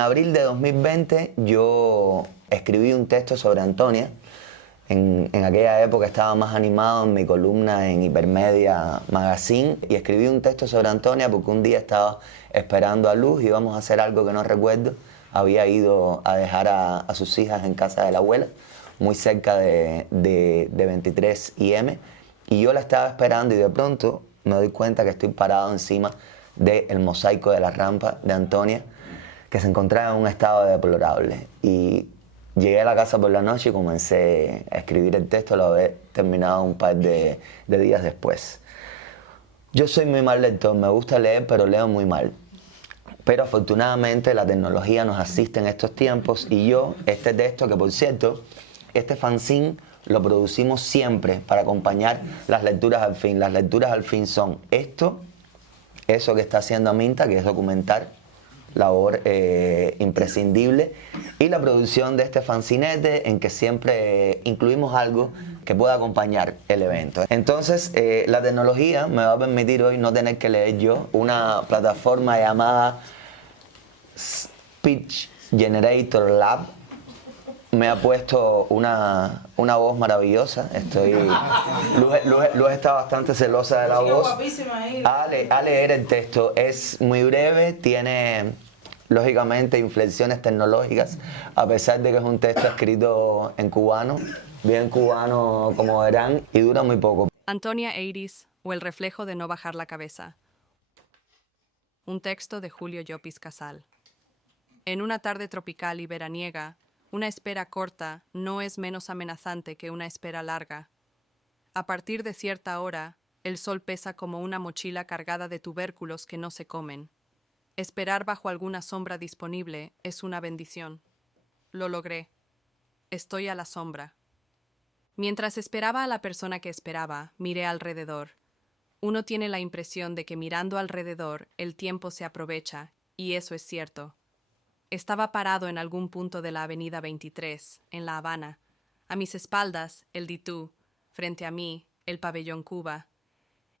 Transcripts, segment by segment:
abril de 2020 yo escribí un texto sobre Antonia. En aquella época estaba más animado en mi columna en Hipermedia Magazine y escribí un texto sobre Antonia porque un día estaba esperando a Luz, íbamos a hacer algo que no recuerdo. Había ido a dejar a sus hijas en casa de la abuela, muy cerca de 23 y M, y yo la estaba esperando y de pronto me doy cuenta que estoy parado encima del mosaico de la rampa de Antonia, que se encontraba en un estado deplorable. Y llegué a la casa por la noche y comencé a escribir el texto, lo había terminado un par de días después. Yo soy muy mal lector, me gusta leer, pero leo muy mal. Pero afortunadamente la tecnología nos asiste en estos tiempos y yo, este texto, que por cierto, este fanzine lo producimos siempre para acompañar las lecturas al fin. Las lecturas al fin son esto, eso que está haciendo Aminta, que es documentar, labor imprescindible, y la producción de este fanzinete en que siempre incluimos algo que pueda acompañar el evento. Entonces, la tecnología me va a permitir hoy no tener que leer yo. Una plataforma llamada Speech Generator Lab me ha puesto una voz maravillosa. Luz está bastante celosa de la voz. A leer el texto. Es muy breve, tiene lógicamente inflexiones tecnológicas, a pesar de que es un texto escrito en cubano, bien cubano como verán, y dura muy poco. Antonia Eiris, o el reflejo de no bajar la cabeza. Un texto de Julio Llopis Casal. En una tarde tropical y veraniega, una espera corta no es menos amenazante que una espera larga. A partir de cierta hora, el sol pesa como una mochila cargada de tubérculos que no se comen. Esperar bajo alguna sombra disponible es una bendición. Lo logré. Estoy a la sombra. Mientras esperaba a la persona que esperaba, miré alrededor. Uno tiene la impresión de que mirando alrededor el tiempo se aprovecha, y eso es cierto. Estaba parado en algún punto de la avenida 23, en La Habana. A mis espaldas, el Ditú. Frente a mí, el pabellón Cuba.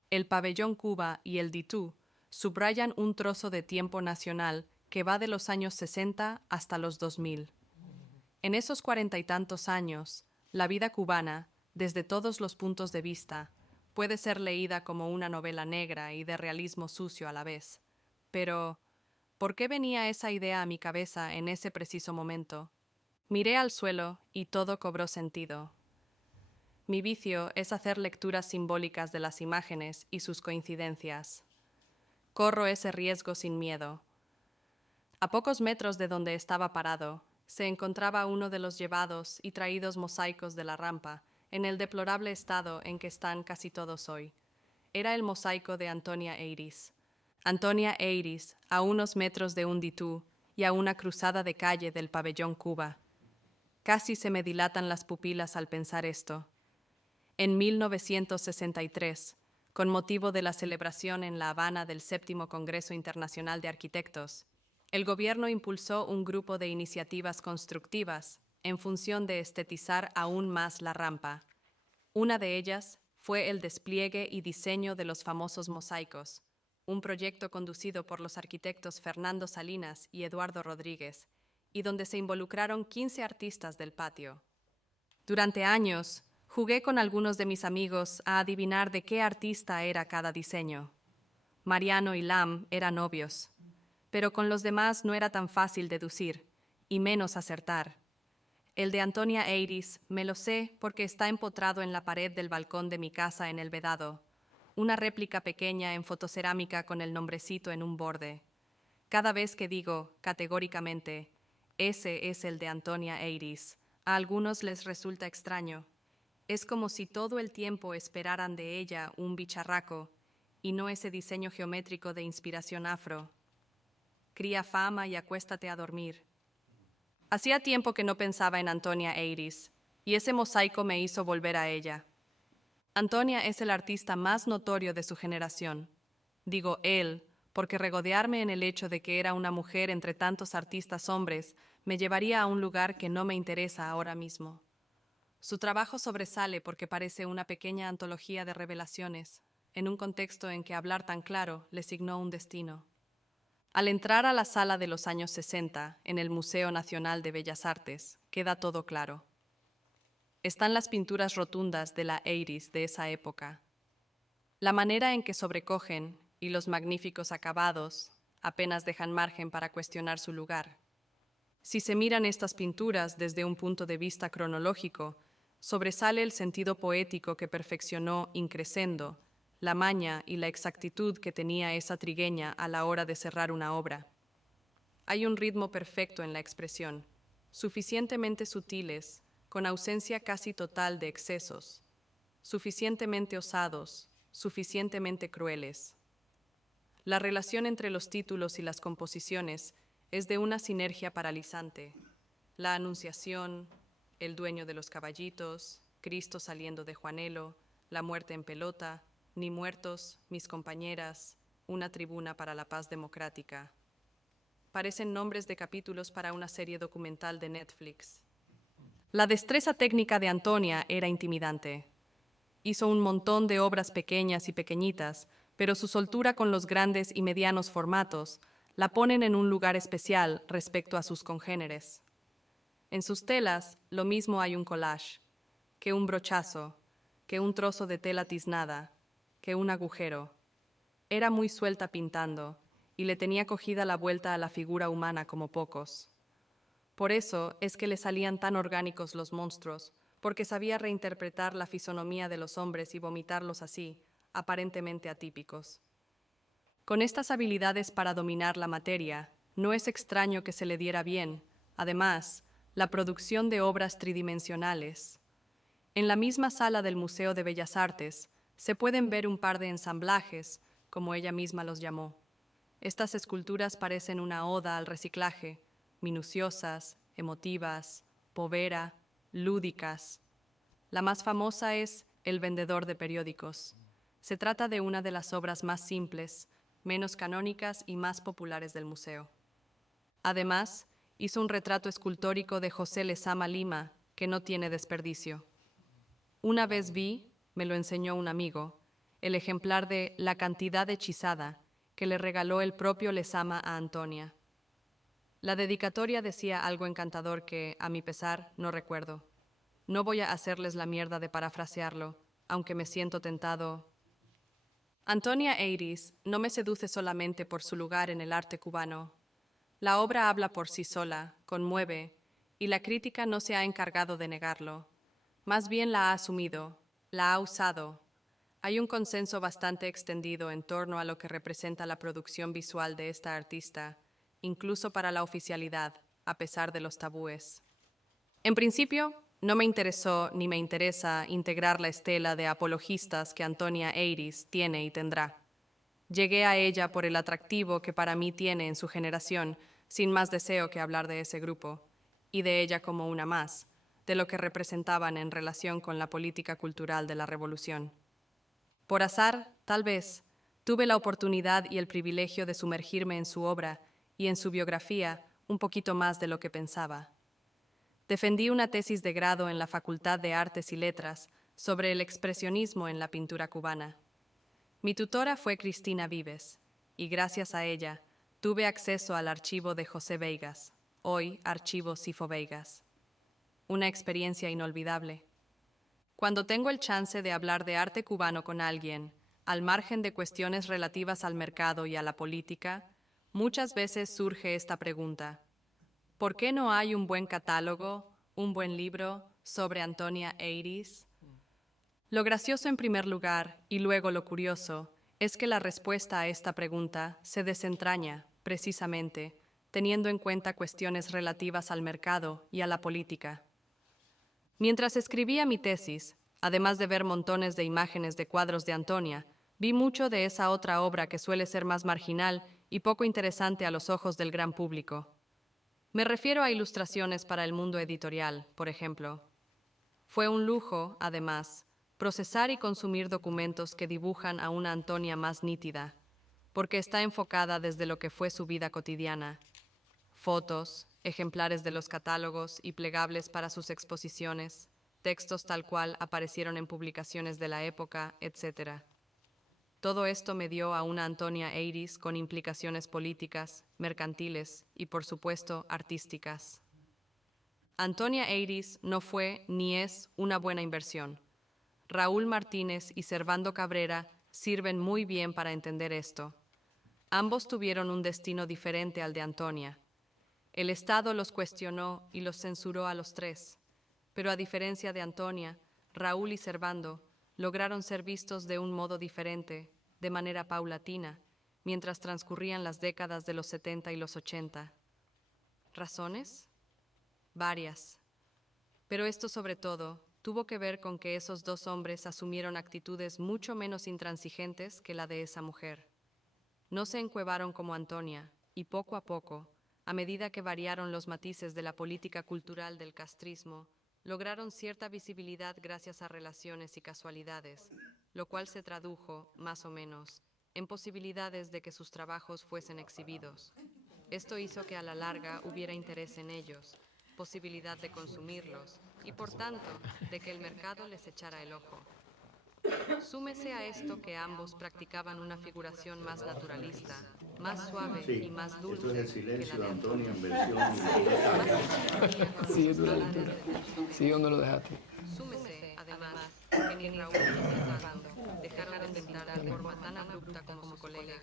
El pabellón Cuba y el Ditú subrayan un trozo de tiempo nacional que va de los años 60 hasta los 2000. En esos 40 y tantos años, la vida cubana, desde todos los puntos de vista, puede ser leída como una novela negra y de realismo sucio a la vez. Pero, ¿por qué venía esa idea a mi cabeza en ese preciso momento? Miré al suelo y todo cobró sentido. Mi vicio es hacer lecturas simbólicas de las imágenes y sus coincidencias. Corro ese riesgo sin miedo. A pocos metros de donde estaba parado, se encontraba uno de los llevados y traídos mosaicos de la rampa, en el deplorable estado en que están casi todos hoy. Era el mosaico de Antonia Eiris. Antonia Eiris, a unos metros de un Ditú y a una cruzada de calle del pabellón Cuba. Casi se me dilatan las pupilas al pensar esto. En 1963, con motivo de la celebración en La Habana del Séptimo Congreso Internacional de Arquitectos, el gobierno impulsó un grupo de iniciativas constructivas en función de estetizar aún más la rampa. Una de ellas fue el despliegue y diseño de los famosos mosaicos, un proyecto conducido por los arquitectos Fernando Salinas y Eduardo Rodríguez, y donde se involucraron 15 artistas del patio. Durante años, jugué con algunos de mis amigos a adivinar de qué artista era cada diseño. Mariano y Lam eran obvios, pero con los demás no era tan fácil deducir, y menos acertar. El de Antonia Eiris me lo sé porque está empotrado en la pared del balcón de mi casa en El Vedado, una réplica pequeña en fotocerámica con el nombrecito en un borde. Cada vez que digo, categóricamente, ese es el de Antonia Eiris, a algunos les resulta extraño. Es como si todo el tiempo esperaran de ella un bicharraco y no ese diseño geométrico de inspiración afro. Cría fama y acuéstate a dormir. Hacía tiempo que no pensaba en Antonia Eiris, y ese mosaico me hizo volver a ella. Antonia es el artista más notorio de su generación. Digo él, porque regodearme en el hecho de que era una mujer entre tantos artistas hombres me llevaría a un lugar que no me interesa ahora mismo. Su trabajo sobresale porque parece una pequeña antología de revelaciones, en un contexto en que hablar tan claro le signó un destino. Al entrar a la sala de los años 60 en el Museo Nacional de Bellas Artes, queda todo claro. Están las pinturas rotundas de la Iris de esa época. La manera en que sobrecogen y los magníficos acabados apenas dejan margen para cuestionar su lugar. Si se miran estas pinturas desde un punto de vista cronológico, sobresale el sentido poético que perfeccionó in crescendo, la maña y la exactitud que tenía esa trigueña a la hora de cerrar una obra. Hay un ritmo perfecto en la expresión, suficientemente sutiles, con ausencia casi total de excesos, suficientemente osados, suficientemente crueles. La relación entre los títulos y las composiciones es de una sinergia paralizante. La Anunciación, El dueño de los caballitos, Cristo saliendo de Juanelo, La muerte en pelota, Ni muertos, mis compañeras, Una tribuna para la paz democrática. Parecen nombres de capítulos para una serie documental de Netflix. La destreza técnica de Antonia era intimidante. Hizo un montón de obras pequeñas y pequeñitas, pero su soltura con los grandes y medianos formatos la ponen en un lugar especial respecto a sus congéneres. En sus telas, lo mismo hay un collage, que un brochazo, que un trozo de tela tiznada, que un agujero. Era muy suelta pintando, y le tenía cogida la vuelta a la figura humana como pocos. Por eso es que le salían tan orgánicos los monstruos, porque sabía reinterpretar la fisonomía de los hombres y vomitarlos así, aparentemente atípicos. Con estas habilidades para dominar la materia, no es extraño que se le diera bien, además, la producción de obras tridimensionales. En la misma sala del Museo de Bellas Artes se pueden ver un par de ensamblajes, como ella misma los llamó. Estas esculturas parecen una oda al reciclaje, minuciosas, emotivas, povera, lúdicas. La más famosa es El vendedor de periódicos. Se trata de una de las obras más simples, menos canónicas y más populares del museo. Además, hizo un retrato escultórico de José Lezama Lima, que no tiene desperdicio. Una vez vi, me lo enseñó un amigo, el ejemplar de La cantidad hechizada, que le regaló el propio Lezama a Antonia. La dedicatoria decía algo encantador que, a mi pesar, no recuerdo. No voy a hacerles la mierda de parafrasearlo, aunque me siento tentado. Antonia Iris no me seduce solamente por su lugar en el arte cubano. La obra habla por sí sola, conmueve, y la crítica no se ha encargado de negarlo. Más bien la ha asumido, la ha usado. Hay un consenso bastante extendido en torno a lo que representa la producción visual de esta artista, incluso para la oficialidad, a pesar de los tabúes. En principio, no me interesó ni me interesa integrar la estela de apologistas que Antonia Iris tiene y tendrá. Llegué a ella por el atractivo que para mí tiene en su generación, sin más deseo que hablar de ese grupo, y de ella como una más, de lo que representaban en relación con la política cultural de la Revolución. Por azar, tal vez, tuve la oportunidad y el privilegio de sumergirme en su obra y en su biografía un poquito más de lo que pensaba. Defendí una tesis de grado en la Facultad de Artes y Letras sobre el expresionismo en la pintura cubana. Mi tutora fue Cristina Vives, y gracias a ella tuve acceso al archivo de José Veigas, hoy Archivo Sifo Veigas. Una experiencia inolvidable. Cuando tengo el chance de hablar de arte cubano con alguien, al margen de cuestiones relativas al mercado y a la política, muchas veces surge esta pregunta: ¿por qué no hay un buen catálogo, un buen libro sobre Antonia Iris? Lo gracioso en primer lugar, y luego lo curioso, es que la respuesta a esta pregunta se desentraña, precisamente, teniendo en cuenta cuestiones relativas al mercado y a la política. Mientras escribía mi tesis, además de ver montones de imágenes de cuadros de Antonia, vi mucho de esa otra obra que suele ser más marginal y poco interesante a los ojos del gran público. Me refiero a ilustraciones para el mundo editorial, por ejemplo. Fue un lujo, además, procesar y consumir documentos que dibujan a una Antonia más nítida, porque está enfocada desde lo que fue su vida cotidiana. Fotos, ejemplares de los catálogos y plegables para sus exposiciones, textos tal cual aparecieron en publicaciones de la época, etc. Todo esto me dio a una Antonia Eiris con implicaciones políticas, mercantiles y, por supuesto, artísticas. Antonia Eiris no fue ni es una buena inversión. Raúl Martínez y Servando Cabrera sirven muy bien para entender esto. Ambos tuvieron un destino diferente al de Antonia. El Estado los cuestionó y los censuró a los tres, pero a diferencia de Antonia, Raúl y Servando lograron ser vistos de un modo diferente, de manera paulatina, mientras transcurrían las décadas de los 70 y los 80. ¿Razones? Varias. Pero esto sobre todo tuvo que ver con que esos dos hombres asumieron actitudes mucho menos intransigentes que la de esa mujer. No se encuevaron como Antonia, y poco a poco, a medida que variaron los matices de la política cultural del castrismo, lograron cierta visibilidad gracias a relaciones y casualidades, lo cual se tradujo, más o menos, en posibilidades de que sus trabajos fuesen exhibidos. Esto hizo que a la larga hubiera interés en ellos, posibilidad de consumirlos y, por tanto, de que el mercado les echara el ojo. Súmese a esto que ambos practicaban una figuración más naturalista, más suave y más dulce esto es el silencio que la de de Antonio Antonia. en versión Sigue tu lectura. Sigue donde lo dejaste. Súmese, además, que ni Raúl ni Servando dejaron de pintar de forma tan abrupta como su colega.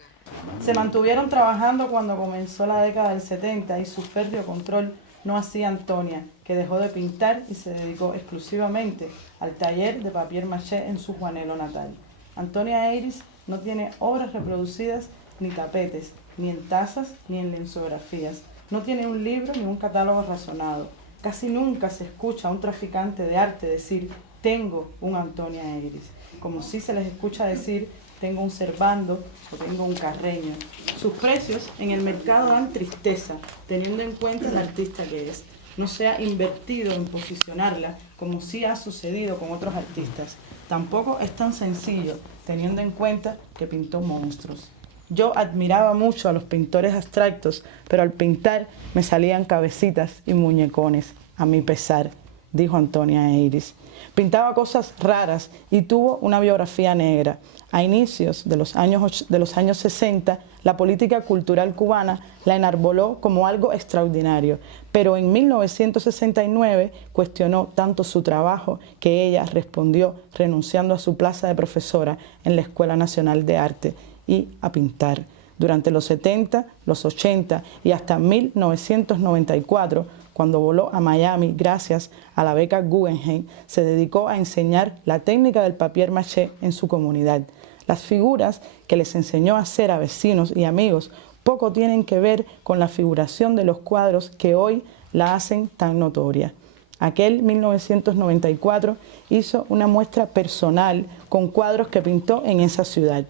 Se mantuvieron trabajando cuando comenzó la década del 70 y su férreo control no hacía Antonia, que dejó de pintar y se dedicó exclusivamente al taller de papier-mâché en su Juanelo natal. Antonia Eiris no tiene obras reproducidas ni tapetes, ni en tazas ni en lensografías. No tiene un libro ni un catálogo razonado. Casi nunca se escucha a un traficante de arte decir «tengo un Antonia Eiris», como si se les escucha decir «tengo un Servando» o «tengo un Carreño». Sus precios en el mercado dan tristeza, teniendo en cuenta el artista que es. No se ha invertido en posicionarla como sí ha sucedido con otros artistas. Tampoco es tan sencillo, teniendo en cuenta que pintó monstruos. Yo admiraba mucho a los pintores abstractos, pero al pintar me salían cabecitas y muñecones, a mi pesar, dijo Antonia Eiris. Pintaba cosas raras y tuvo una biografía negra. A inicios de los años 60, la política cultural cubana la enarboló como algo extraordinario, pero en 1969 cuestionó tanto su trabajo que ella respondió renunciando a su plaza de profesora en la Escuela Nacional de Arte y a pintar. Durante los 70, los 80 y hasta 1994, cuando voló a Miami gracias a la beca Guggenheim, se dedicó a enseñar la técnica del papier-mâché en su comunidad. Las figuras que les enseñó a hacer a vecinos y amigos poco tienen que ver con la figuración de los cuadros que hoy la hacen tan notoria. Aquel 1994 hizo una muestra personal con cuadros que pintó en esa ciudad.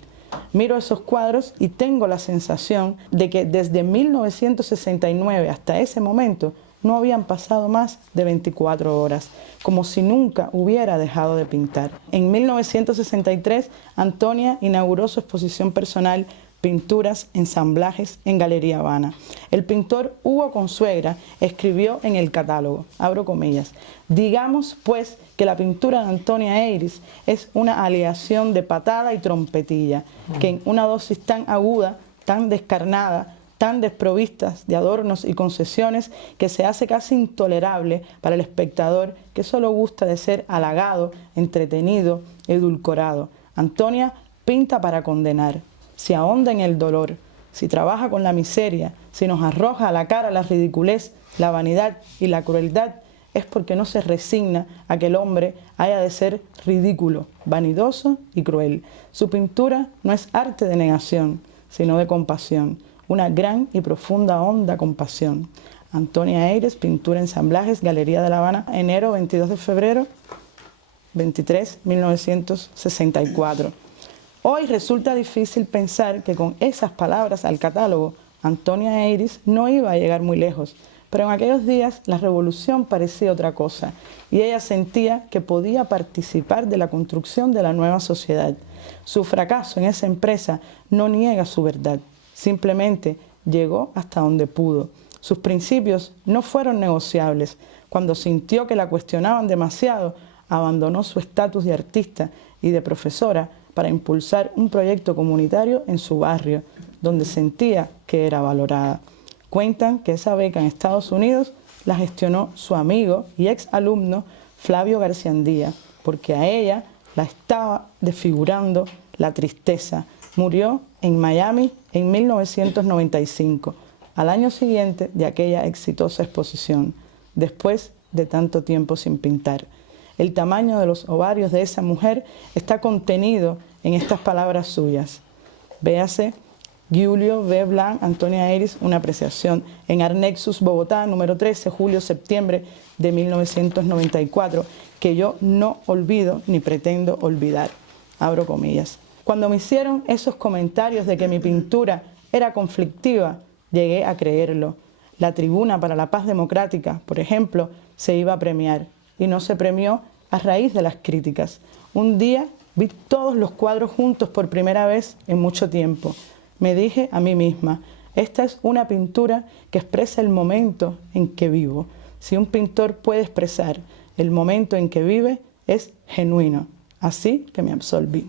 Miro esos cuadros y tengo la sensación de que desde 1969 hasta ese momento no habían pasado más de 24 horas, como si nunca hubiera dejado de pintar. En 1963, Antonia inauguró su exposición personal Pinturas, Ensamblajes en Galería Habana. El pintor Hugo Consuegra escribió en el catálogo, abro comillas, digamos pues que la pintura de Antonia Eiris es una aleación de patada y trompetilla, que en una dosis tan aguda, tan descarnada, tan desprovistas de adornos y concesiones que se hace casi intolerable para el espectador que solo gusta de ser halagado, entretenido, edulcorado. Antonia pinta para condenar, si ahonda en el dolor, si trabaja con la miseria, si nos arroja a la cara la ridiculez, la vanidad y la crueldad, es porque no se resigna a que el hombre haya de ser ridículo, vanidoso y cruel. Su pintura no es arte de negación, sino de compasión. Una gran y profunda honda compasión. Antonia Eiris, Pintura, Ensamblajes, Galería de La Habana, enero 22 de febrero 23, 1964. Hoy resulta difícil pensar que con esas palabras al catálogo, Antonia Eiris no iba a llegar muy lejos, pero en aquellos días la revolución parecía otra cosa y ella sentía que podía participar de la construcción de la nueva sociedad. Su fracaso en esa empresa no niega su verdad. Simplemente llegó hasta donde pudo. Sus principios no fueron negociables. Cuando sintió que la cuestionaban demasiado, abandonó su estatus de artista y de profesora para impulsar un proyecto comunitario en su barrio, donde sentía que era valorada. Cuentan que esa beca en Estados Unidos la gestionó su amigo y ex alumno Flavio Garciandía, porque a ella la estaba desfigurando la tristeza. Murió en Miami en 1995, al año siguiente de aquella exitosa exposición, después de tanto tiempo sin pintar. El tamaño de los ovarios de esa mujer está contenido en estas palabras suyas. Véase Giulio V. Blanc, Antonia Eiris, una apreciación, en Arnexus, Bogotá, número 13, julio-septiembre de 1994, que yo no olvido ni pretendo olvidar. Abro comillas. Cuando me hicieron esos comentarios de que mi pintura era conflictiva, llegué a creerlo. La Tribuna para la Paz Democrática, por ejemplo, se iba a premiar y no se premió a raíz de las críticas. Un día vi todos los cuadros juntos por primera vez en mucho tiempo. Me dije a mí misma, esta es una pintura que expresa el momento en que vivo. Si un pintor puede expresar el momento en que vive, es genuino. Así que me absolví.